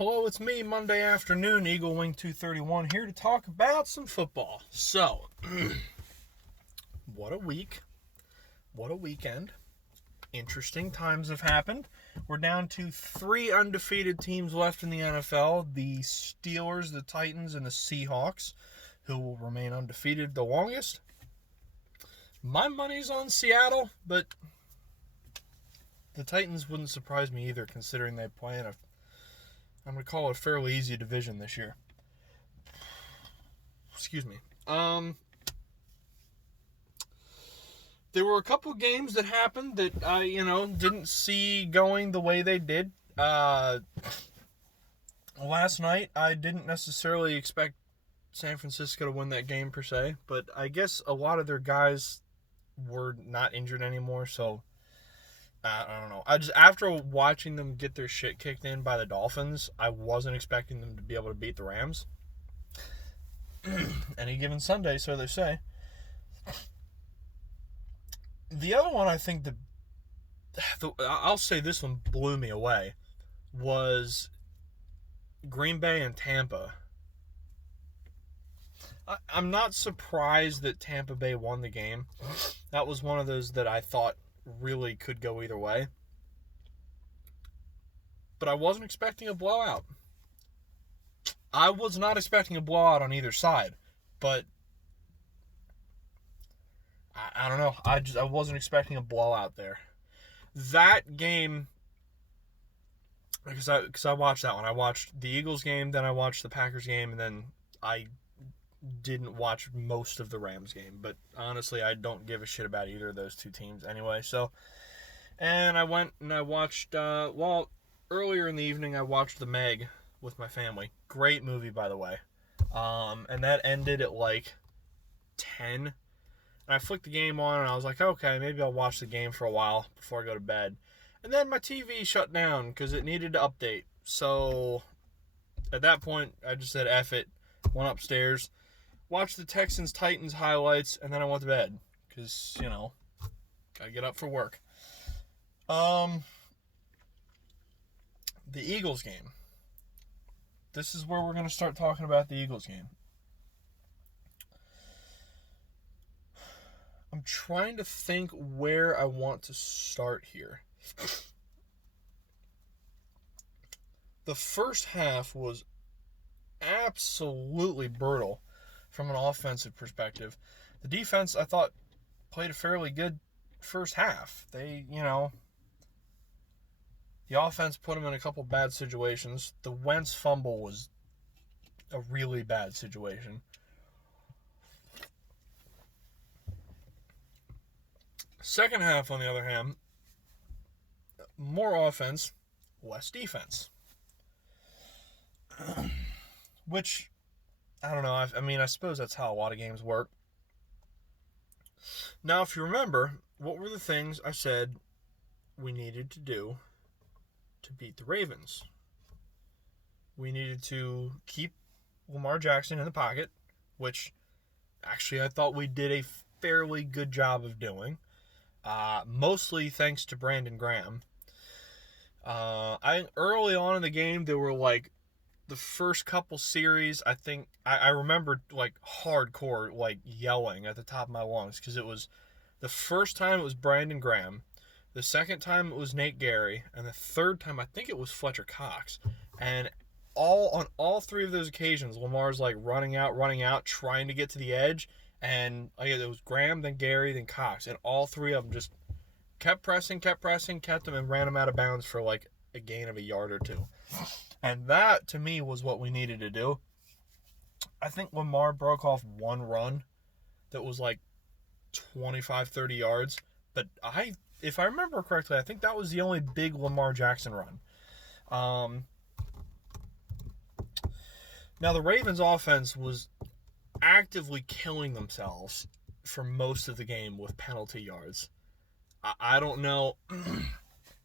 Hello, it's me, Monday afternoon, Eagle Wing 231, here to talk about some football. So, what a week. What a weekend. Interesting times have happened. We're down to 3 undefeated teams left in the NFL. The Steelers, the Titans, and the Seahawks, who will remain undefeated the longest. My money's on Seattle, but the Titans wouldn't surprise me either, considering they play in I'm going to call it a fairly easy division this year. Excuse me. There were a couple games that happened that I, didn't see going the way they did. Last night, I didn't necessarily expect San Francisco to win that game per se, but I guess a lot of their guys were not injured anymore, so I don't know. After watching them get their shit kicked in by the Dolphins, I wasn't expecting them to be able to beat the Rams. Any given Sunday, so they say. The other one, I think I'll say this one blew me away, was Green Bay and Tampa. I'm not surprised that Tampa Bay won the game. That was one of those that I thought really could go either way. But I wasn't expecting a blowout. I was not expecting a blowout on either side. But I don't know. I wasn't expecting a blowout there. That game, because I watched that one. I watched the Eagles game, then I watched the Packers game, and then I didn't watch most of the Rams game. But honestly, I don't give a shit about either of those two teams anyway. So, and I went and I watched, earlier in the evening, I watched The Meg with my family. Great movie, by the way. And that ended at like 10. And I flicked the game on and I was like, okay, maybe I'll watch the game for a while before I go to bed. And then my TV shut down because it needed to update. So at that point, I just said F it, went upstairs, watched the Texans-Titans highlights, and then I went to bed because, gotta get up for work. The Eagles game. This is where we're going to start talking about the Eagles game. I'm trying to think where I want to start here. The first half was absolutely brutal from an offensive perspective. The defense, I thought, played a fairly good first half. They, the offense put them in a couple bad situations. The Wentz fumble was a really bad situation. Second half, on the other hand, more offense, less defense. Which, I don't know, I suppose that's how a lot of games work. Now, if you remember, what were the things I said we needed to do to beat the Ravens? We needed to keep Lamar Jackson in the pocket, which actually I thought we did a fairly good job of doing. Mostly thanks to Brandon Graham. Early on in the game, there were like the first couple series, I think, I remember like hardcore like yelling at the top of my lungs because it was the first time it was Brandon Graham, the second time it was Nate Gary, and the third time I think it was Fletcher Cox. And on all three of those occasions, Lamar's like running out, trying to get to the edge. And it was Graham, then Gary, then Cox. And all three of them just kept pressing, kept them, and ran them out of bounds for like a gain of a yard or two. And that, to me, was what we needed to do. I think Lamar broke off one run that was like 25, 30 yards. But if I remember correctly, I think that was the only big Lamar Jackson run. Now, the Ravens' offense was actively killing themselves for most of the game with penalty yards. I don't know.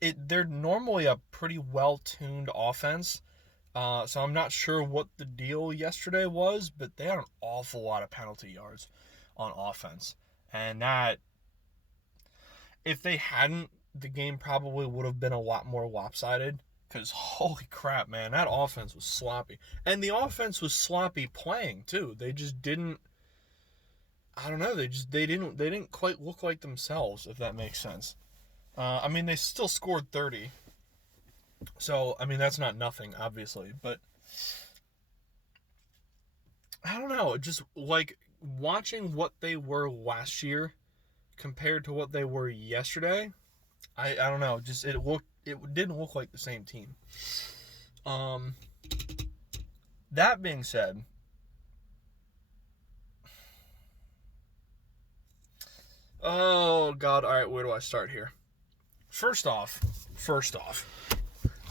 They're normally a pretty well-tuned offense, so I'm not sure what the deal yesterday was, but they had an awful lot of penalty yards on offense. And that, if they hadn't, the game probably would have been a lot more lopsided Because holy crap, man, that offense was sloppy. And the offense was sloppy playing, too. They just didn't, I don't know, they didn't quite look like themselves, if that makes sense. I mean, they still scored 30. So, I mean, that's not nothing, obviously. But, I don't know, just like watching what they were last year compared to what they were yesterday, I don't know, just it didn't look like the same team. That being said, oh god, all right, where do I start here? First off,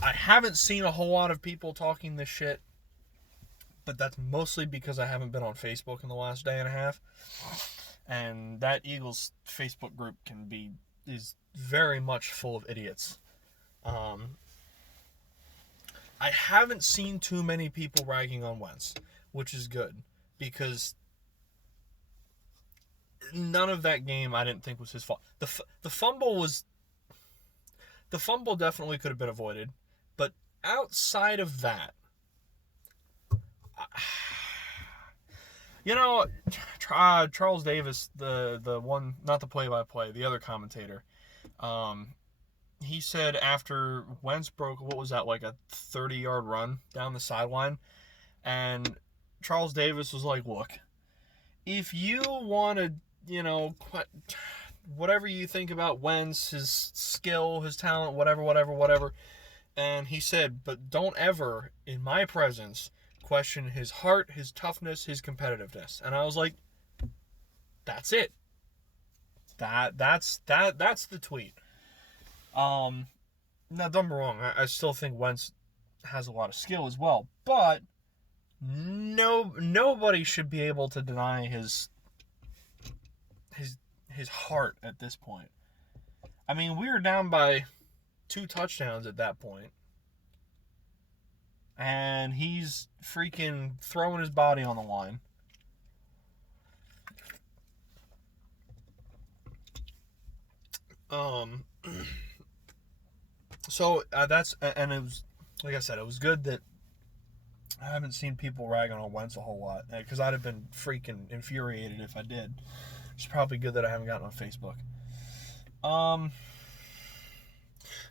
I haven't seen a whole lot of people talking this shit, but that's mostly because I haven't been on Facebook in the last day and a half. And that Eagles Facebook group is very much full of idiots. I haven't seen too many people ragging on Wentz, which is good, because none of that game I didn't think was his fault. The fumble definitely could have been avoided, but outside of that, you know, Charles Davis, the one, not the play-by-play, the other commentator, he said after Wentz broke, what was that, like a 30-yard run down the sideline, and Charles Davis was like, look, if you want to, whatever you think about Wentz, his skill, his talent, whatever, and he said, but don't ever, in my presence, question his heart, his toughness, his competitiveness. And I was like, that's it. That's the tweet. Now, don't be wrong. I still think Wentz has a lot of skill as well, but nobody should be able to deny his heart at this point. I mean, we were down by 2 touchdowns at that point, and he's freaking throwing his body on the line. So that's, and it was, like I said, it was good that I haven't seen people ragging on Wentz a whole lot, because I'd have been freaking infuriated if I did. It's probably good that I haven't gotten on Facebook.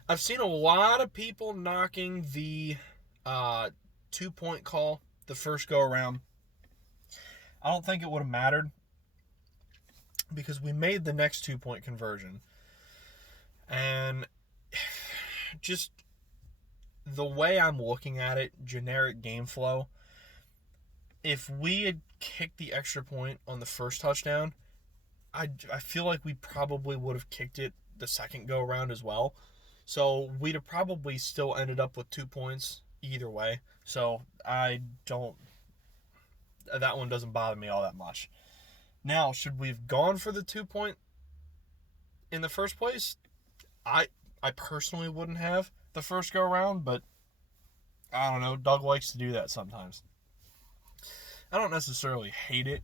I've seen a lot of people knocking the 2-point call the first go around. I don't think it would have mattered, because we made the next 2-point conversion. And just the way I'm looking at it, generic game flow, if we had kicked the extra point on the first touchdown, I feel like we probably would have kicked it the second go around as well. So we'd have probably still ended up with 2 points either way. So that one doesn't bother me all that much. Now, should we have gone for the 2-point in the first place? I personally wouldn't have the first go around, but I don't know. Doug likes to do that sometimes. I don't necessarily hate it,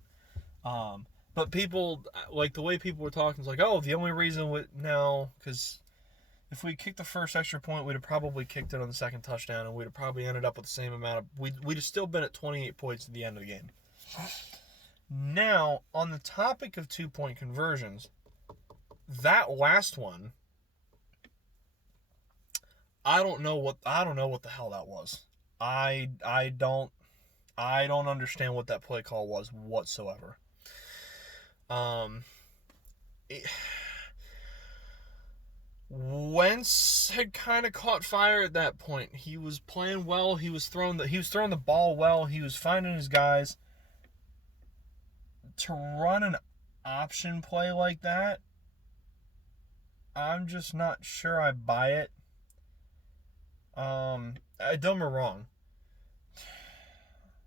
but people, like the way people were talking, is like, oh, the only reason no, because if we kicked the first extra point, we'd have probably kicked it on the second touchdown, and we'd have probably ended up with the same amount of, we'd have still been at 28 points at the end of the game. Now, on the topic of 2-point conversions, that last one, I don't know what the hell that was. I don't understand what that play call was whatsoever. Wentz had kind of caught fire at that point. He was playing well. He was throwing the ball well. He was finding his guys. To run an option play like that, I'm just not sure I buy it. Don't get me wrong.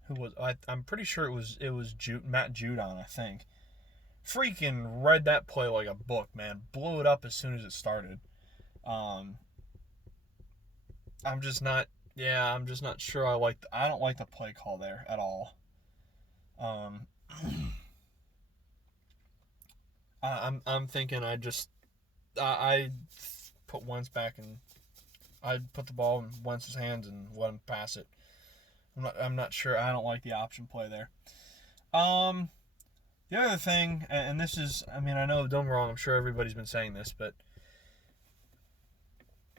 Who was I'm pretty sure it was Matt Judon, I think. Freaking read that play like a book, man. Blew it up as soon as it started. I'm just not sure I don't like the play call there at all. I'm thinking I put Wentz back in I'd put the ball in Wentz's hands and let him pass it. I'm not sure. I don't like the option play there. The other thing, and this is, I mean, I know, don't get me wrong, I'm sure everybody's been saying this, but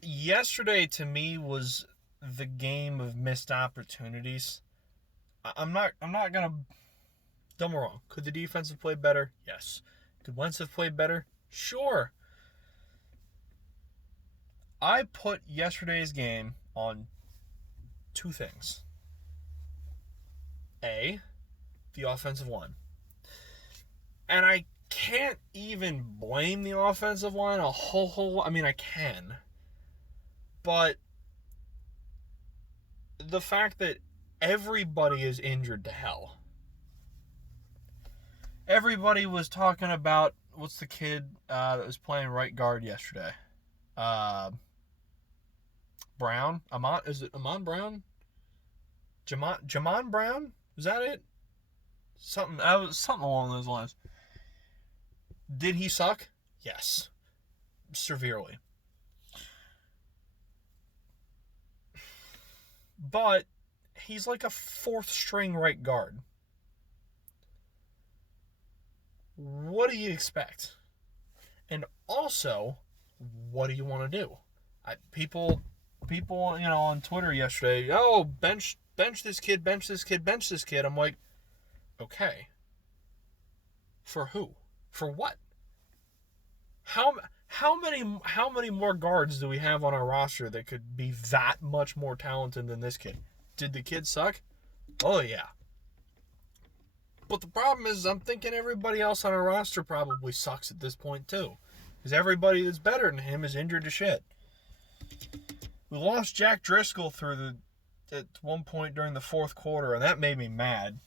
yesterday to me was the game of missed opportunities. I'm not gonna, don't get me wrong. Could the defense have played better? Yes. Could Wentz have played better? Sure. I put yesterday's game on two things. A, the offensive line. And I can't even blame the offensive line a whole I mean, I can. But the fact that everybody is injured to hell. Everybody was talking about, what's the kid that was playing right guard yesterday? Brown? Is it Amon Brown? Jamon Brown? Was that it? Something along those lines. Did he suck? Yes. Severely. But he's like a fourth string right guard. What do you expect? And also, what do you want to do? People, on Twitter yesterday, oh, bench this kid, bench this kid, bench this kid. I'm like, okay. For who? For what? How many more guards do we have on our roster that could be that much more talented than this kid? Did the kid suck? Oh yeah. But the problem is, I'm thinking everybody else on our roster probably sucks at this point too, because everybody that's better than him is injured to shit. We lost Jack Driscoll at one point during the fourth quarter, and that made me mad.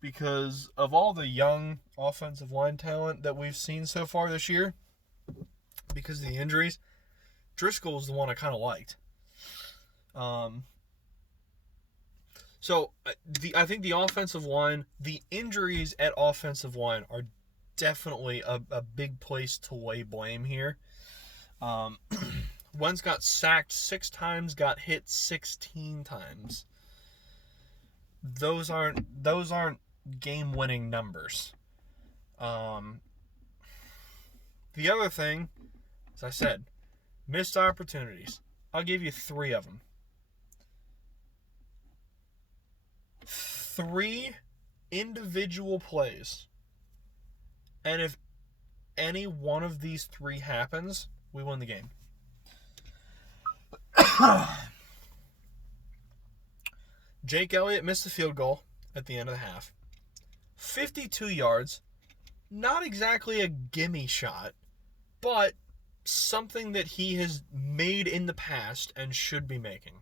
Because of all the young offensive line talent that we've seen so far this year, because of the injuries, Driscoll was the one I kind of liked. So I think the offensive line, the injuries at offensive line are definitely a big place to lay blame here. Wentz got sacked 6 times, got hit 16 times. Those aren't game-winning numbers. The other thing, as I said, missed opportunities. I'll give you 3 of them. 3 individual plays. And if any one of these 3 happens, we win the game. Jake Elliott missed the field goal at the end of the half. 52 yards. Not exactly a gimme shot, but something that he has made in the past and should be making.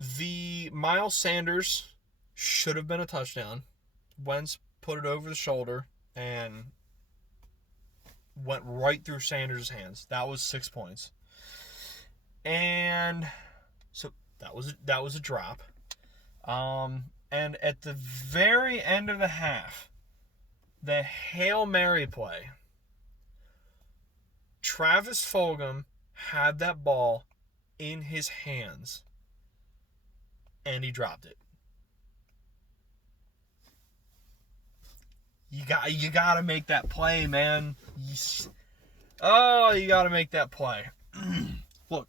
The Miles Sanders should have been a touchdown. Wentz put it over the shoulder and went right through Sanders' hands. That was 6 points. And so that was a drop. And at the very end of the half, the Hail Mary play, Travis Fulgham had that ball in his hands, and he dropped it. You got to make that play, man. You got to make that play. Look,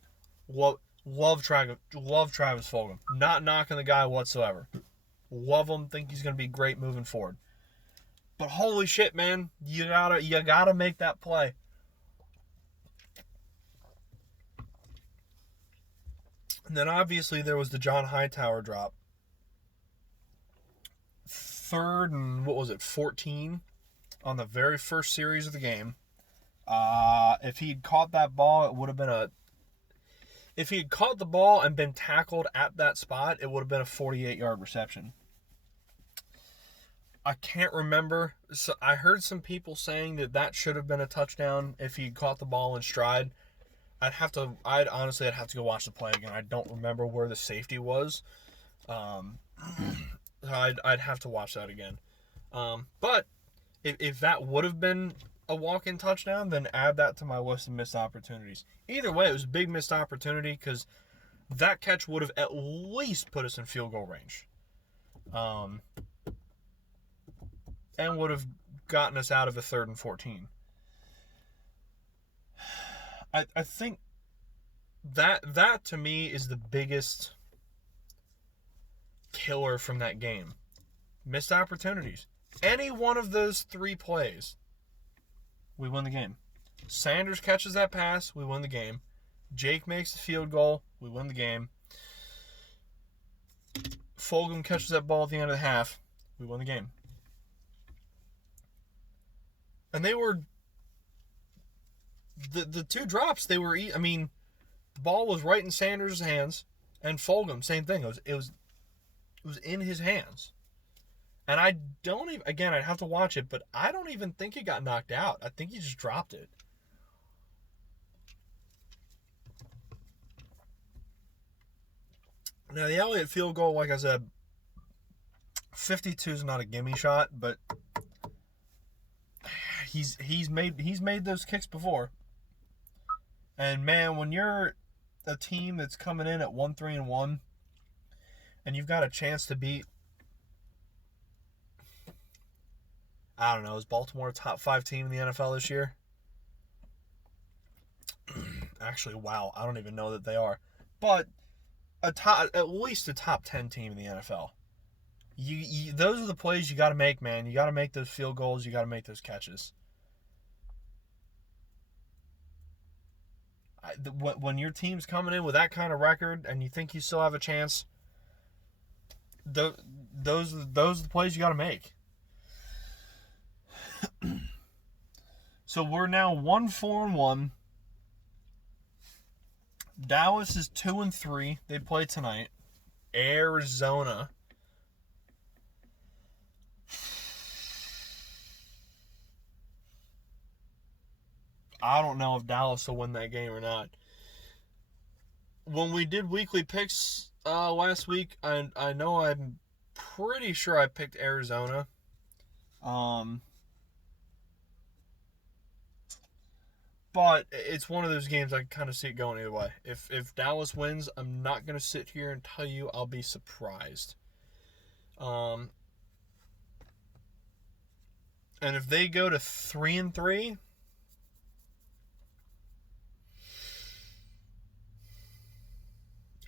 love Travis Fulgham. Not knocking the guy whatsoever. Love him. Think he's going to be great moving forward. But holy shit, man, you gotta make that play. And then obviously there was the John Hightower drop. 3rd and 14 on the very first series of the game. If he'd caught that ball, it would have been if he had caught the ball and been tackled at that spot, it would have been a 48-yard reception. I can't remember. So I heard some people saying that should have been a touchdown if he caught the ball in stride. I'd have to go watch the play again. I don't remember where the safety was. I'd have to watch that again. But if that would have been a walk-in touchdown, then add that to my list of missed opportunities. Either way, it was a big missed opportunity because that catch would have at least put us in field goal range. And would have gotten us out of a 3rd and 14. I think that to me is the biggest killer from that game. Missed opportunities. Any one of those 3 plays, we win the game. Sanders catches that pass, we win the game. Jake makes the field goal, we win the game. Fulgham catches that ball at the end of the half, we win the game. And they were the 2 drops. They were, I mean, the ball was right in Sanders' hands, and Fulgham, same thing. It was in his hands. And I don't even, again, I'd have to watch it, but I don't even think he got knocked out. I think he just dropped it. Now, the Elliott field goal, like I said, 52 is not a gimme shot, but he's made those kicks before. And man, when you're a team that's coming in at 1-3-1 and you've got a chance to beat, I don't know, is Baltimore a top 5 team in the NFL this year? Actually, wow, I don't even know that they are. But at least a top 10 team in the NFL. Those are the plays you got to make, man. You got to make those field goals. You got to make those catches. When your team's coming in with that kind of record and you think you still have a chance, those are the plays you got to make. So we're now 1-4-1. Dallas is 2-3. They play tonight. Arizona. I don't know if Dallas will win that game or not. When we did weekly picks last week, I know I'm pretty sure I picked Arizona. But it's one of those games I kind of see it going either way. If Dallas wins, I'm not going to sit here and tell you I'll be surprised. And if they go to 3-3,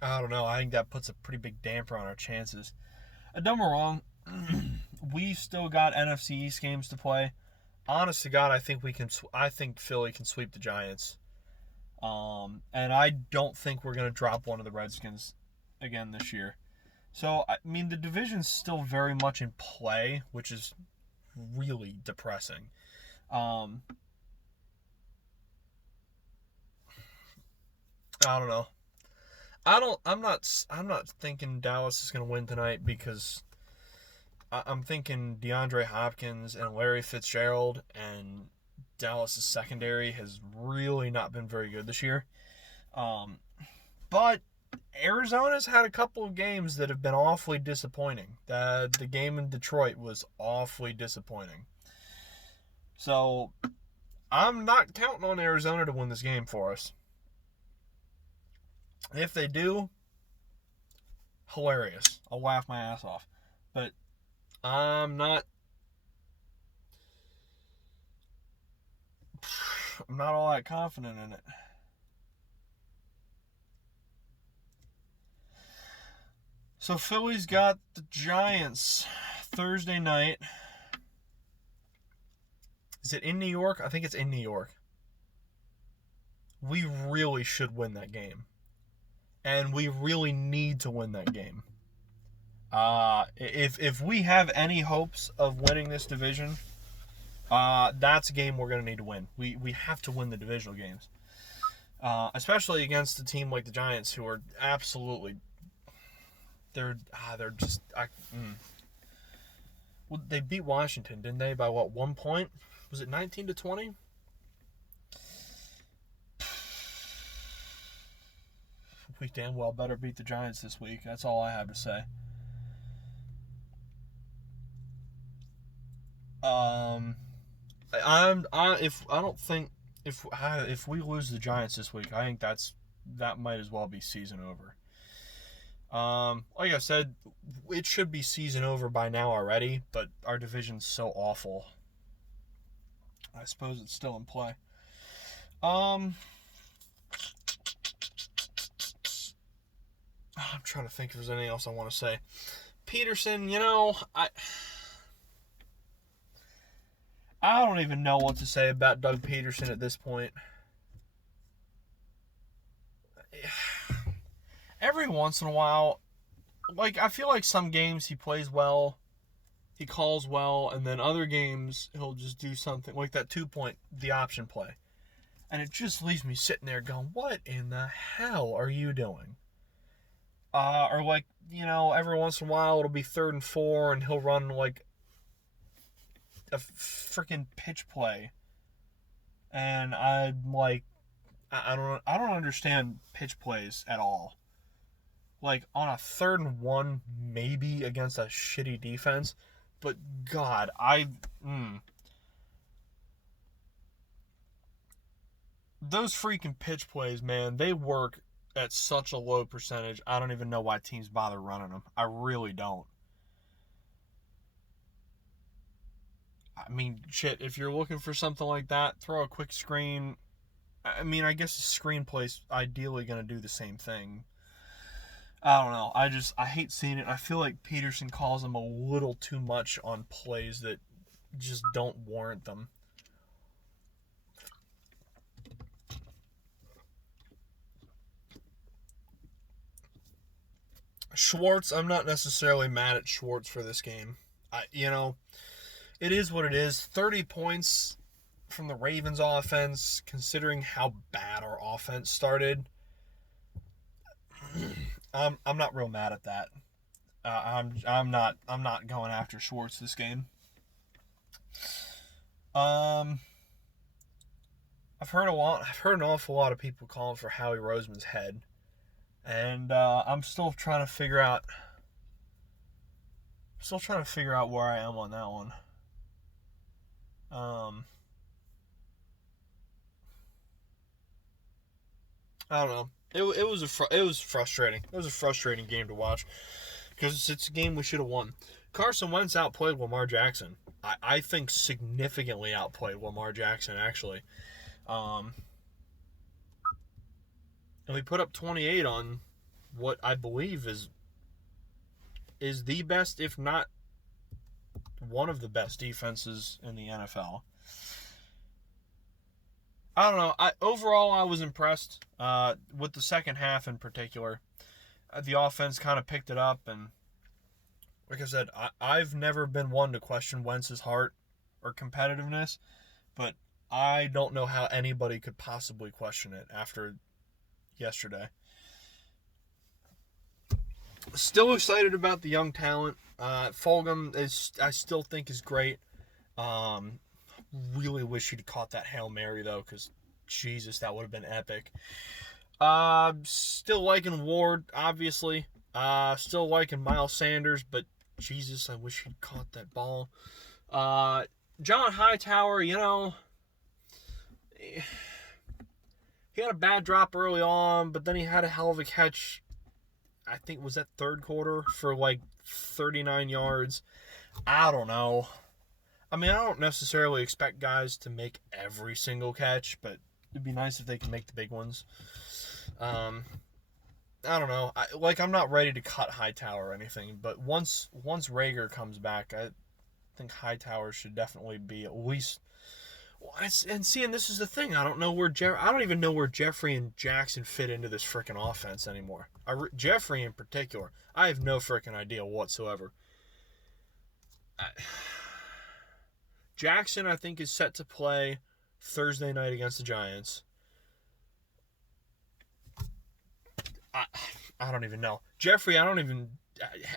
I don't know. I think that puts a pretty big damper on our chances. Don't get me wrong. We've still got NFC East games to play. Honest to God, I think Philly can sweep the Giants. And I don't think we're going to drop one of the Redskins again this year. So, I mean, the division's still very much in play, which is really depressing. I don't know. I'm not thinking Dallas is going to win tonight because I'm thinking DeAndre Hopkins and Larry Fitzgerald and Dallas' secondary has really not been very good this year. But Arizona's had a couple of games that have been awfully disappointing. The game in Detroit was awfully disappointing. So I'm not counting on Arizona to win this game for us. If they do, hilarious. I'll laugh my ass off. But I'm not all that confident in it. So Philly's got the Giants Thursday night. Is it in New York? I think it's in New York. We really should win that game. And we really need to win that game. If we have any hopes of winning this division, that's a game we're going to need to win. We have to win the divisional games. Especially against a team like the Giants, who are absolutely... They're just... Well, they beat Washington, didn't they? By what, 1 point? Was it 19-20? We damn well better beat the Giants this week. That's all I have to say. If I don't think if we lose the Giants this week, I think that might as well be season over. Like I said, it should be season over by now already, but our division's so awful. I suppose it's still in play. I'm trying to think if there's anything else I want to say. Peterson, I don't even know what to say about Doug Peterson at this point. Every once in a while, I feel like some games he plays well, he calls well, and then other games he'll just do something like that 2-point, the option play. And it just leaves me sitting there going, what in the hell are you doing? Or every once in a while it'll be 3rd and 4 and he'll run a freaking pitch play. And I'm like, I don't understand pitch plays at all. On a 3rd and 1, maybe against a shitty defense, but God, those freaking pitch plays, man, they work at such a low percentage. I don't even know why teams bother running them. I really don't. I mean, shit, if you're looking for something like that, throw a quick screen. I mean, I guess the screenplay's ideally going to do the same thing. I don't know. I hate seeing it. I feel like Peterson calls them a little too much on plays that just don't warrant them. Schwartz, I'm not necessarily mad at Schwartz for this game. It is what it is. 30 points from the Ravens offense, considering how bad our offense started. I'm not real mad at that. I'm not going after Schwartz this game. I've heard an awful lot of people calling for Howie Roseman's head, and I'm still trying to figure out where I am on that one. I don't know. It was frustrating. It was a frustrating game to watch because it's a game we should have won. Carson Wentz outplayed Lamar Jackson. I think significantly outplayed Lamar Jackson, actually. And we put up 28 on what I believe is the best, if not one of the best defenses in the NFL. I don't know. Overall, I was impressed with the second half in particular. The offense kind of picked it up, and like I said, I've never been one to question Wentz's heart or competitiveness, but I don't know how anybody could possibly question it after yesterday. Still excited about the young talent. Fulgham I still think is great. Really wish he'd caught that Hail Mary though, because Jesus, that would have been epic. Still liking Ward, obviously. Still liking Miles Sanders, but Jesus, I wish he'd caught that ball. John Hightower, he had a bad drop early on, but then he had a hell of a catch. I think was that third quarter for 39 yards. I don't know. I mean, I don't necessarily expect guys to make every single catch, but it'd be nice if they can make the big ones. I don't know. I'm not ready to cut Hightower or anything, but once Rager comes back, I think Hightower should definitely be at least. And seeing this is the thing, I don't even know where Jeffrey and Jackson fit into this freaking offense anymore. Jeffrey in particular, I have no freaking idea whatsoever. Jackson, I think, is set to play Thursday night against the Giants. I don't even know. Jeffrey,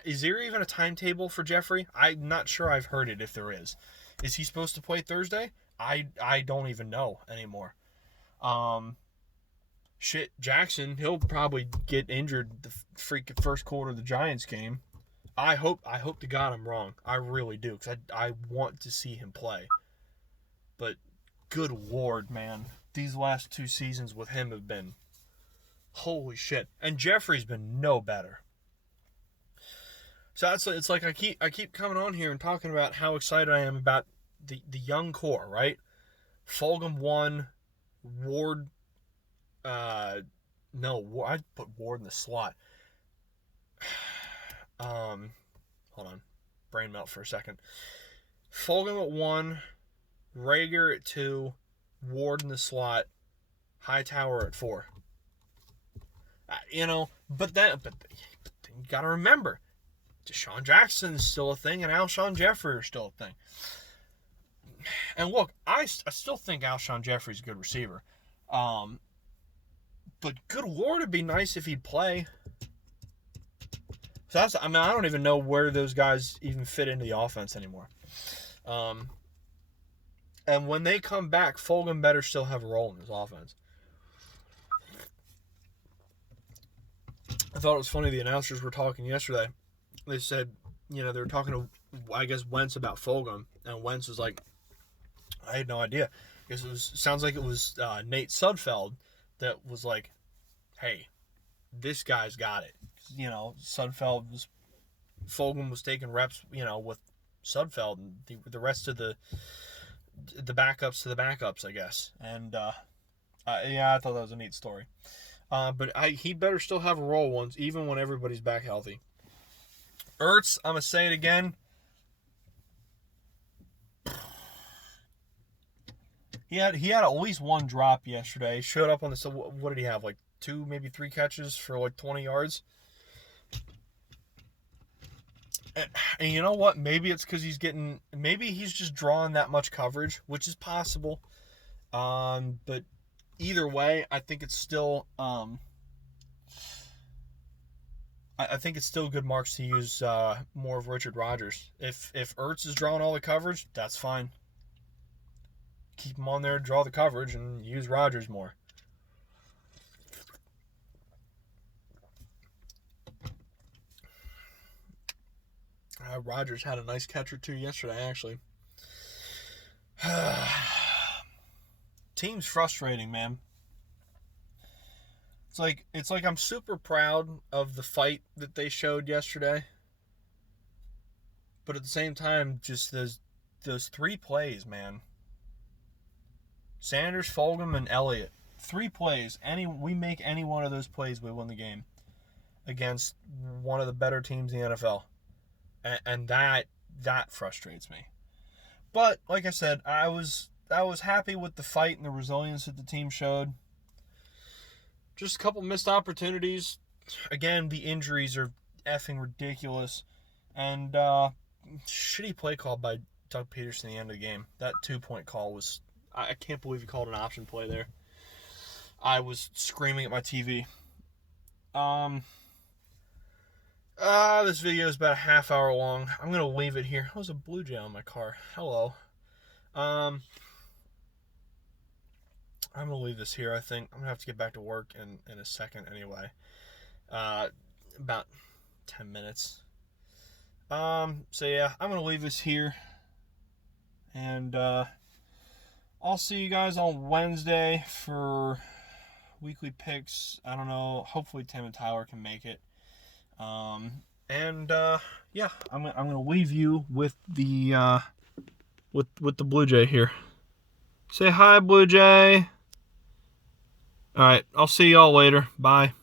is there even a timetable for Jeffrey? I'm not sure I've heard it if there is. Is he supposed to play Thursday? I don't even know anymore. Jackson, he'll probably get injured the freaking first quarter of the Giants game. I hope to God I'm wrong. I really do, because I want to see him play. But good Lord, man. These last 2 seasons with him have been holy shit. And Jeffrey's been no better. So it's like I keep coming on here and talking about how excited I am about the young core, right? Fulgham 1, Ward, no, I put Ward in the slot. Hold on, brain melt for a second. Fulgham at 1, Rager at 2, Ward in the slot, Hightower at 4. But then you gotta remember, Deshaun Jackson is still a thing, and Alshon Jeffrey is still a thing. And look, I still think Alshon Jeffrey's a good receiver. But good Lord, it'd be nice if he'd play. So I don't even know where those guys even fit into the offense anymore. And when they come back, Fulgham better still have a role in this offense. I thought it was funny, the announcers were talking yesterday. They said, they were talking to, I guess, Wentz about Fulgham. And Wentz was like, I had no idea. Because sounds like it was Nate Sudfeld that was like, hey, this guy's got it. Fulgham was taking reps, with Sudfeld and the rest of the backups to the backups, I guess. And, I thought that was a neat story. But he better still have a role even when everybody's back healthy. Ertz, I'm going to say it again. He had at least one drop yesterday. Showed up on the, what did he have? Like 2, maybe 3 catches for like 20 yards. And you know what? Maybe it's because maybe he's just drawing that much coverage, which is possible. But either way, I think it's still, I think it's still good marks to use more of Richard Rodgers. If Ertz is drawing all the coverage, that's fine. Keep him on there, draw the coverage, and use Rodgers more. Rodgers had a nice catch or 2 yesterday, actually. Team's frustrating, man. It's like I'm super proud of the fight that they showed yesterday. But at the same time, just those 3 plays, man. Sanders, Fulgham, and Elliott. 3 plays. We make any one of those plays, we win the game against one of the better teams in the NFL. And that frustrates me. But like I said, I was happy with the fight and the resilience that the team showed. Just a couple missed opportunities. Again, the injuries are effing ridiculous. And shitty play call by Doug Peterson at the end of the game. That 2-point call was... I can't believe he called an option play there. I was screaming at my TV. This video is about a half hour long. I'm going to leave it here. There's a Blue Jay on my car. Hello. I'm going to leave this here, I think. I'm going to have to get back to work in a second anyway. About 10 minutes. So yeah, I'm going to leave this here. And, I'll see you guys on Wednesday for weekly picks. I don't know. Hopefully Tim and Tyler can make it. Yeah, I'm gonna leave you with the with the Blue Jay here. Say hi, Blue Jay. All right, I'll see y'all later. Bye.